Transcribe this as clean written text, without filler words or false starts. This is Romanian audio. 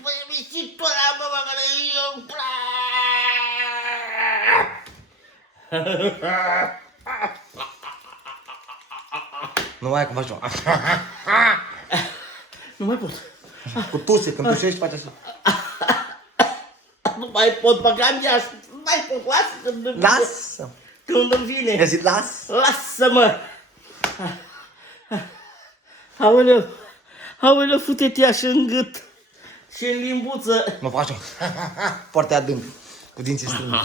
Băi, misitura, mă, care eu îmi Nu mai cum faci tu. Nu mai pot. Cu tuse, când tușești faci așa. Nu mai pot băga în geas. Nu mai pot, lasă. Lasă! Când îmi vine. I-a zis las? Lasă-mă. Aoleu. Aoleu, fute-te așa în gât. Și în limbuță. Mă faci foarte adânc, cu dinții strângi.